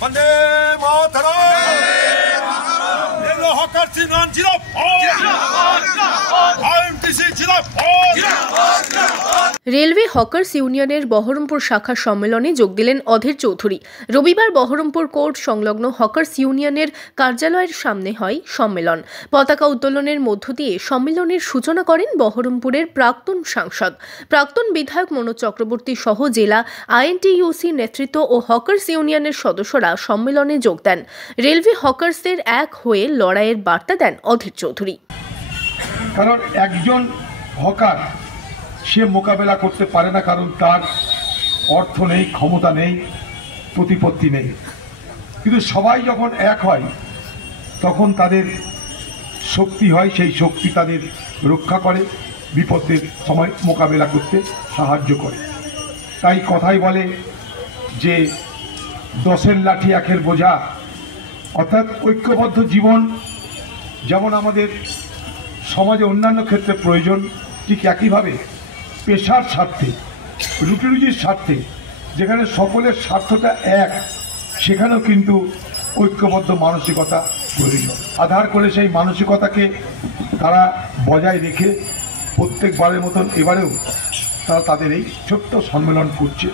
বন্দে মাতরম। Railway hawkers union railway hawkers ইউনিয়নের বহরমপুর শাখা সম্মেলনে যোগ দিলেন অধীর চৌধুরী। রবিবার বহরমপুর কোর্ট সংলগ্ন হকার্স ইউনিয়নের কার্যালয়ের সামনে হয় সম্মেলন। পতাকা উত্তোলনের মধ্য দিয়ে সম্মেলনের সূচনা করেন বহরমপুরের প্রাক্তন সাংসদ, প্রাক্তন বিধায়ক মনোজ চক্রবর্তী সহ জেলা আইএনটিইউসি নেতৃত্ব ও হকার্স ইউনিয়নের সদস্যরা সম্মেলনে যোগ দেন। রেলওয়ে হকার্সদের এক হয়ে লড়াইয়ের বার্তা দেন অধীর চৌধুরী। কারণ একজন হকার সে মোকাবেলা করতে পারে না, কারণ তার অর্থ নেই, ক্ষমতা নেই, প্রতিপত্তি নেই। কিন্তু সবাই যখন এক হয় তখন তাদের শক্তি হয়, সেই শক্তি তাদের রক্ষা করে, বিপদের সময় মোকাবেলা করতে সাহায্য করে। তাই কথাই বলে যে 10-এর লাঠি 1-এর বোঝা, অর্থাৎ ঐক্যবদ্ধ জীবন যেমন আমাদের সমাজে অন্যান্য ক্ষেত্রে প্রয়োজন, ঠিক একইভাবে পেশার স্বার্থে, রুটিরুজির স্বার্থে, যেখানে সকলের স্বার্থটা এক, সেখানেও কিন্তু ঐক্যবদ্ধ মানসিকতা প্রয়োজন। আধার করে সেই মানসিকতাকে তারা বজায় রেখে প্রত্যেকবারের মতন এবারেও তারা তাদের এই ছোট্ট সম্মেলন করছে।